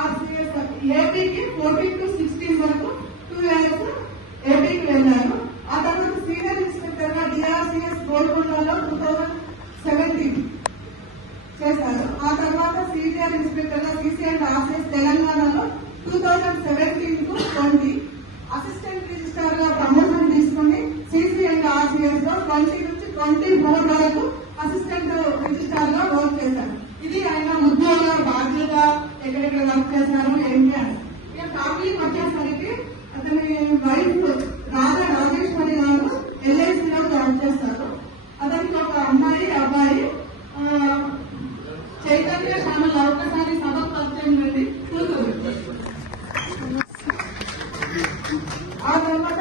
RCS ఏపీకి 14 to 16 వరకు 2 years ఏపీకి వెళ్ళారు. ఆ తర్వాత సీనియర్ ఇన్స్పెక్టర్ గా డిఆర్సీఎస్ గోల్కొండలో 2017 చేశారు. ఆ తర్వాత సీనియర్ ఇన్స్పెక్టర్ గా సిసి అండ్ ఆర్సీఎస్ తెలంగాణలో 2017 to 20 అసిస్టెంట్ రిజిస్ట్రార్ గా ప్రమోషన్ తీసుకుని సిసి అండ్ ఆర్సీఎస్ లో 20 నుంచి 24 వరకు అసిస్టెంట్ రిజిస్ట్రార్ గా వర్క్ చేశారు. ఇది ఆయన ఉద్యోగ బాధ్యత, ఎక్కడెక్కడ వర్క్ చేశారు ఏంటి అని. ఇక ఫ్యామిలీకి వచ్చేసరికి అతని వైఫ్ రాజేశ్వరి గారు ఎల్ఐసిలో జాబ్ చేస్తారు. అతనికి ఒక అమ్మాయి అబ్బాయి. చైతన్య ఛానల్ ఒకసారి సభకు పరిచయం నుండి కూతురు. ఆ తర్వాత